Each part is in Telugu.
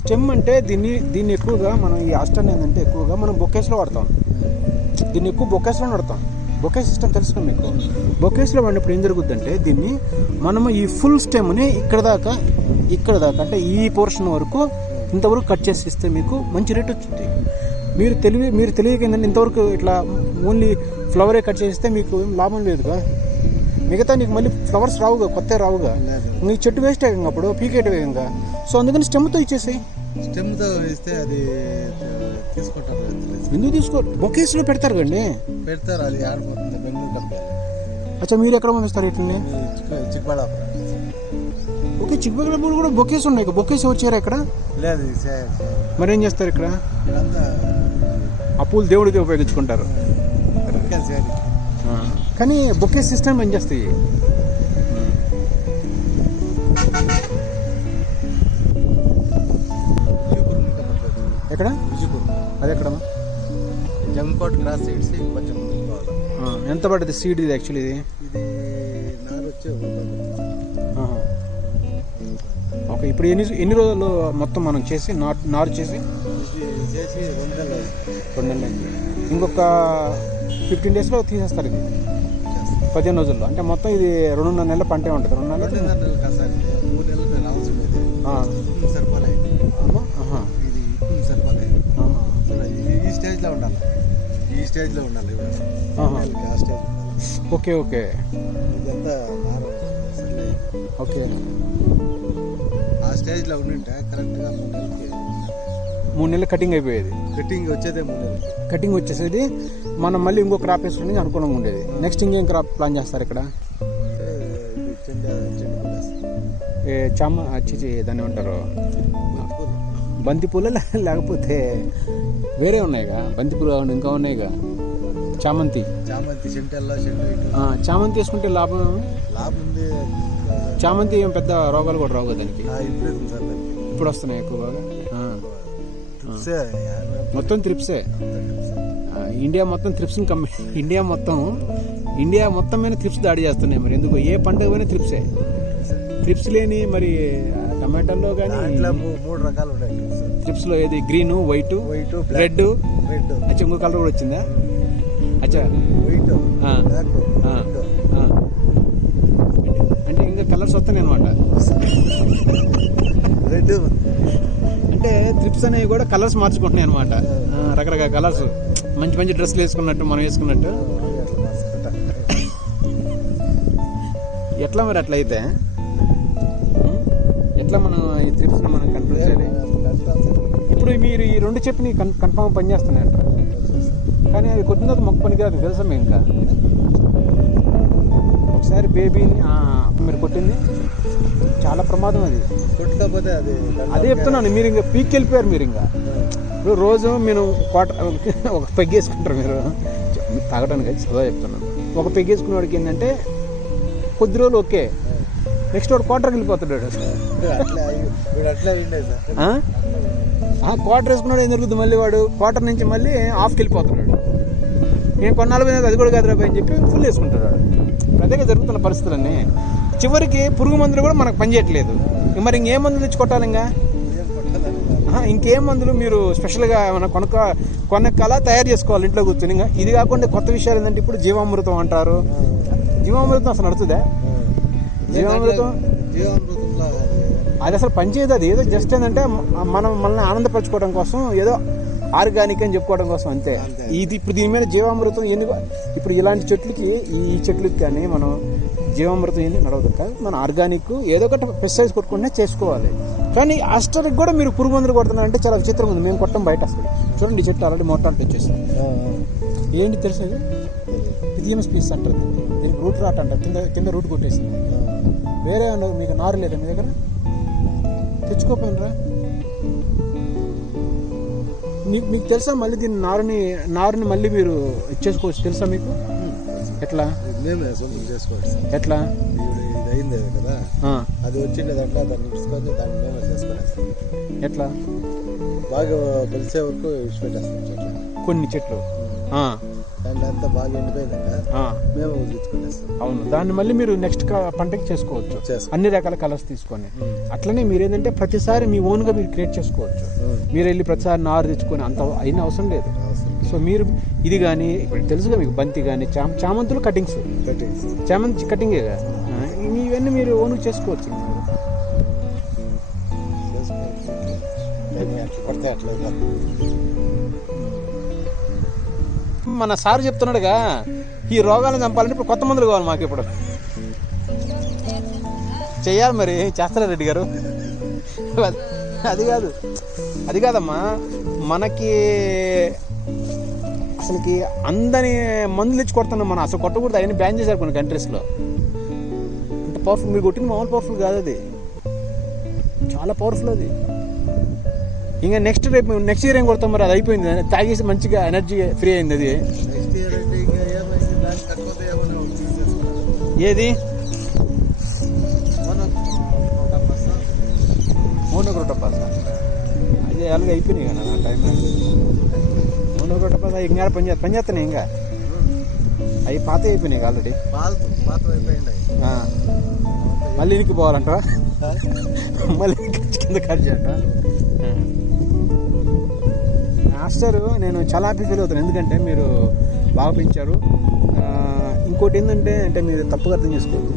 స్టెమ్ అంటే దీన్ని దీన్ని ఎక్కువగా మనం ఈ ఆస్టన్ ఏంటంటే ఎక్కువగా మనం బొకేస్లో వాడతాం. దీన్ని ఎక్కువ బొకేస్లో వాడతాం. బొకే సిస్టమ్ తెలుసుకో మీకు? బొకేస్లో వాడినప్పుడు ఏం జరుగుతుందంటే దీన్ని మనము ఈ ఫుల్ స్టెమ్ని ఇక్కడ దాకా ఇక్కడ దాకా అంటే ఈ పోర్షన్ వరకు ఇంతవరకు కట్ చేసి ఇస్తే మీకు మంచి రేట్ వచ్చింది మీరు తెలివి మీరు తెలియక ఏంటంటే ఇంతవరకు ఇట్లా ఓన్లీ ఫ్లవరే కట్ చేస్తే మీకు ఏం లాభం లేదుగా మిగతా నీకు మళ్ళీ ఫ్లవర్స్ రావుగా కొత్త రావుగా. నీ చెట్టు వేస్ట్ అయ్యింది అప్పుడు పీకేట్ వేయంగా సో అందుకని స్టెమ్తో ఇచ్చేసాయి. స్టెమ్తో ఇస్తే అది తీసుకుంటారు ఎందుకు తీసుకో? బొకేస్లో పెడతారు కండి పెడతారు అది ఆడిపోతుంది బెంగళూరు పంపాలి అచ్చా మీరు ఎక్కడ పంపిస్తారు ఇట్లని చిక్కబడాపురం ఓకే చిక్కబగడపూడి కూడా బొకేస్ ఉన్నాయి. బొకేస్ వచ్చారు ఇక్కడ? లేదు మరి ఏం చేస్తారు ఇక్కడ? ఆ పూలు దేవుడికి ఉపయోగించుకుంటారు. కానీ. బొకే సిస్టమ్ ఏం చేస్తాయి? ఎక్కడ? విజయపురం. అది ఎక్కడ జంకోట్ సైడ్స్ కొంచెం ఎంత పడుతుంది సీడ్ ఇది యాక్చువల్లీ ఇది? ఇది నారు వచ్చి. ఓకే ఇప్పుడు ఎన్ని ఎన్ని రోజులు మొత్తం మనం చేసి నారు నారు చేసి? చేసి రెండు నెలలు. ఇంకొక ఫిఫ్టీన్ డేస్లో తీసేస్తారు ఇది. పదిహేను రోజుల్లో. అంటే మొత్తం ఇది రెండున్నర నెలల పంటే ఉంటుంది. రెండు నెలలు స్టేజ్లో ఉండాలి. Okay okay. ఇదంతా. ఓకే. ఆ స్టేజ్లో ఉండింటే కరెక్ట్గా మూడు నెలలకి మూడు నెలలు కటింగ్ అయిపోయేది. కటింగ్ వచ్చేదే మూడు నెలలకి. కటింగ్ వచ్చేసేది. మనం మళ్ళీ ఇంకో క్రాప్ వేసుకోవడానికి అనుకూలంగా ఉండేది. నెక్స్ట్ ఇంకేం క్రాప్ ప్లాన్ చేస్తారు ఇక్కడ? చామ దాన్ని ఏమంటారు? పూలు. బంతి పూల లేకపోతే వేరే ఉన్నాయిగా? బంతి పూలు కాకుండా ఇంకా ఉన్నాయిగా? చామంతి. చామంతి చెంటల్లో చామంతి వేసుకుంటే లాభం లాభం ఉంది చామంతి ఏం పెద్ద రోగాలు కూడా రావు దానికి? ఇప్పుడే వస్తున్నాయి యాభై మొత్తం త్రిప్సే ఇండియా మొత్తం త్రిప్స్ కమ్మి ఇండియా మొత్తం ఇండియా మొత్తం మీద త్రిప్స్ దాడి చేస్తున్నాయి మరి. ఎందుకు? ఏ పండుగ పోయినా త్రిప్సే త్రిప్స్ లేని మరి ఆ, టమాటాల్లో కానీ దాంట్లో మూడు రకాలు ఉన్నాయి ట్రిప్స్ త్రిప్స్లో ఏది? Green white white red red అచ్చా ఇంకో కలర్ కూడా వచ్చిందా? అచ్చా. వైట్. అంటే ఇంకా కలర్స్ వస్తున్నాయి అనమాట రెడ్ అంటే త్రిప్స్ అనేవి కూడా కలర్స్ మార్చుకుంటున్నాయి అనమాట రకరకాల కలర్స్. మంచి మంచి డ్రెస్సులు వేసుకున్నట్టు మనం వేసుకున్నట్టు. ఎట్లా మరి అట్లా అయితే ఉం? ఎట్లా మనం ఈ త్రిప్స్ మనం కంట్రోల్ చేయాలి? ఇప్పుడు మీరు ఈ రెండు చెప్పి కన్ కన్ఫామ్ పని చేస్తున్నాయంట కానీ అది కొద్ది తర్వాత మొక్క పనికి రాదు తెలుసా మేము ఇంకా? ఒకసారి బేబీని మీరు కొట్టింది. చాలా ప్రమాదం అది. కొట్టుకపోతే అది అదే చెప్తున్నాను మీరు ఇంకా పీక్ వెళ్ళిపోయారు మీరు ఇంకా. ఇప్పుడు రోజు మీరు కోట ఒక పెగ్ వేసుకుంటారు మీరు. తాగడానికి అయితే చదువు చెప్తున్నాను. ఒక పెగ్ వేసుకునే వాడికి ఏంటంటే కొద్ది రోజులు ఓకే. నెక్స్ట్ వాడు క్వార్టర్కి వెళ్ళిపోతాడు. క్వార్టర్ వేసుకున్నాడు ఏం జరుగుతుంది మళ్ళీ వాడు? క్వార్టర్ నుంచి మళ్ళీ హాఫ్కి వెళ్ళిపోతున్నాడు. నేను కొన్నాళ్ళ అది కూడా కాదురా అని చెప్పి ఫుల్ వేసుకుంటాడు వాడు. కదా జరుగుతున్న పరిస్థితులన్నీ. చివరికి పురుగు మందులు కూడా మనకు పనిచేయట్లేదు. మరి ఇంకేం మందులు తెచ్చి కొట్టాలి ఇంకా? ఇంకేం మందులు మీరు స్పెషల్గా ఏమైనా కొనక కొనక్కలా తయారు చేసుకోవాలి ఇంట్లో కూర్చొని. ఇంకా ఇది కాకుండా కొత్త విషయాలు ఏంటంటే ఇప్పుడు జీవామృతం అంటారు. జీవామృతం అసలు నడుతుందా జీవామృతం? జీవామృతంలో అది అది అసలు పనిచేయదు అది. ఏదో జస్ట్ ఏంటంటే మనం మనల్ని ఆనందపరచుకోవడం కోసం ఏదో ఆర్గానిక్ అని చెప్పుకోవడం కోసం అంతే. ఇది ఇప్పుడు దీని మీద జీవామృతం ఎందుకు ఇప్పుడు ఇలాంటి చెట్లకి ఈ చెట్లకి కానీ మనం జీవామృతం ఏంది నడవదు. కాదు మన ఆర్గానిక్ ఏదో ఒకటి పెస్టిసైడ్స్ కొట్టుకుంటే చేసుకోవాలి. కానీ అస్టర్కి కూడా మీరు పురుగు మందులు కొడుతున్నారంటే చాలా విచిత్రంగా ఉంది. మేము కొట్టం బయట అసలు. చూడండి చెట్టు ఆల్రెడీ మోటార్లు వచ్చేసింది ఏంటి తెలుసు ఇది? పిథియం స్పీస్ అంటారు. దీనికి రూట్ రాట్ అంటారు. కింద కింద రూట్ కొట్టేసింది. వేరే మీకు నారు లేదా మీ దగ్గర? తెచ్చుకోపోయినరా? మీకు మీకు తెలుసా మళ్ళీ దీన్ని నారుని నారుని మళ్ళీ మీరు ఇచ్చేసుకోవచ్చు తెలుసా మీకు? ఎట్లా? ఇది మేమే సొంతం చేసుకోవచ్చు. ఎట్లా? ఇప్పుడు ఇది అయింది కదా. అది వచ్చిండే దాంట్లో దాన్ని ఇడుచుకొని దాన్ని మేమే చేసుకునేస్తాం. ఎట్లా? బాగా కలిసే వరకు చెట్లు కొన్ని చెట్లు. అంతా బాగా మేము అవును దాన్ని మళ్ళీ మీరు నెక్స్ట్ పంటకి చేసుకోవచ్చు. చేసుకో. అన్ని రకాల కలర్స్ తీసుకొని. అట్లనే మీరు ఏంటంటే ప్రతిసారి మీ ఓన్గా మీరు క్రియేట్ చేసుకోవచ్చు. మీరు వెళ్ళి ప్రతిసారి నారు తెచ్చుకొని అంత అయిన అవసరం లేదు. సో మీరు ఇది కానీ ఇప్పుడు తెలుసుగా మీకు బంతి కానీ చామ చామంతులు కటింగ్స్ కటింగ్స్ చామంతి ఇవి- ఇవన్నీ మీరు ఓన్గా చేసుకోవచ్చు. పడితే అట్లా. మన సార్ చెప్తున్నాడుగా ఈ రోగాలను చంపాలంటే ఇప్పుడు కొత్త మందులు కావాలి మాకు ఇప్పుడు. చెయ్యాలి మరి చేస్తారా రెడ్డి గారు? అది కాదు అది కాదమ్మా మనకి అసలుకి అందని మందులు ఇచ్చి కొడుతున్నాం మనం. అసలు కొట్టకూడదు అవన్నీ బ్యాన్ చేశారు కొన్ని కంట్రీస్లో అంత పవర్ఫుల్ మీరు కొట్టింది మామూలు పవర్ఫుల్ కాదు అది. చాలా పవర్ఫుల్ అది. ఇంకా నెక్స్ట్ రేపు నెక్స్ట్ ఇయర్ ఏం కొడతాం మరి అది అయిపోయింది తాగేసి మంచిగా ఎనర్జీ ఫ్రీ అయింది అది నెక్స్ట్ ఇయర్ అంటే ఇంకా ఏమైంది దానికి తక్కువ ఏమైనా అవుతుంది చేసుకున్నాం. ఏది మనం ఒక బస్సు మోనోక్రోటోపాస్ అది అలాగే అయిపోయినాయి కదా నా టైం మోనోక్రోటోపాస్ ఇంకా పని చేస్తా పని చేస్తున్నాయి ఇంకా అవి పాత అయిపోయినాయి ఆల్రెడీ పాలు పాత అయిపోయింది మళ్ళీ ఇనికి పోవాలంట మళ్ళీ ఇనికి కింద కట్ చేయట మాస్టర్ నేను చాలా హ్యాపీ ఫీల్ అవుతాను. ఎందుకంటే మీరు బాగా పెంచారు. ఇంకోటి ఏంటంటే అంటే మీరు తప్పుగా అర్థం చేసుకోవద్దు.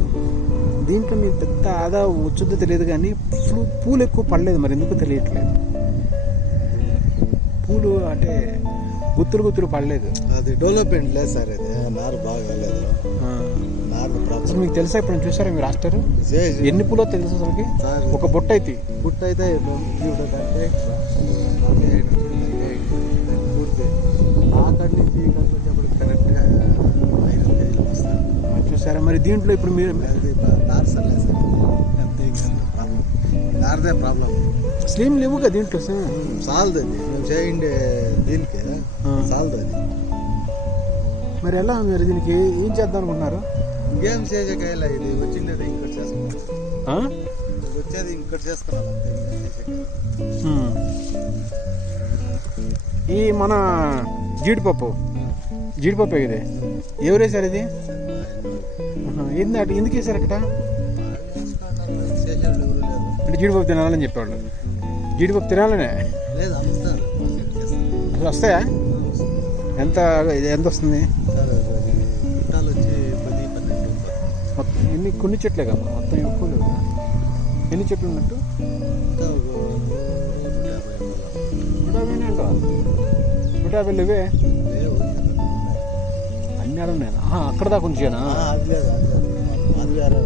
దీంట్లో మీరు పెద్ద ఆదా వచ్చుద్దో తెలియదు కానీ ఫ్రూ- పూలు ఎక్కువ పడలేదు మరి ఎందుకు తెలియట్లేదు. పూలు అంటే గుత్తులు గుత్తులు పడలేదు. అది డెవలప్మెంట్ లేదు సార్ ఇది. నారు బాగా నారు అసలు మీకు తెలుసా ఇప్పుడు చూసారా మీరు మాస్టర్? ఎన్ని పూలో తెలుసు అసలుకి? ఒక బొట్ట అయితే. పుట్ట అయితే చూసారా? మరి దీంట్లో ఇప్పుడు మీరు సార్. ఇంకా నారదే ప్రాబ్లం స్లీమ్ లేవు కదా దీంట్లో. సాలదు అది. మేము చేయండి దీనికి. సాలదు అది. మరి ఎలా మీరు దీనికి? ఏం చేద్దాం అనుకుంటున్నారు ఇంకేం చేసేకాయలే ఇది వచ్చిండేది ఇంకోటి చేసుకున్నాం. వచ్చేది ఇంకోటి చేసుకున్నాం అంతే ఇంకేం. ఈ మన జీడిపప్పు. జీడిపప్పు ఇది ఎవరు వేశారు ఇది. ఏంది అటు ఎందుకు వేశారు అక్కడ అంటే జీడిపప్పు తినాలని చెప్పేవాళ్ళు. జీడిపప్పు తినాలనే? అసలు వస్తాయా? ఎంత ఇది ఎంత వస్తుంది? మొత్తం ఎన్ని కొన్ని చెట్లే కదా మొత్తం ఎక్కువ లేదు ఎన్ని చెట్లు ఉన్నట్టు? నూట యాభై నూట యాభై లేవే అన్నీ ఉన్నాయి అక్కడ దాకా ఉంచానా? అది లేదు అది వేరే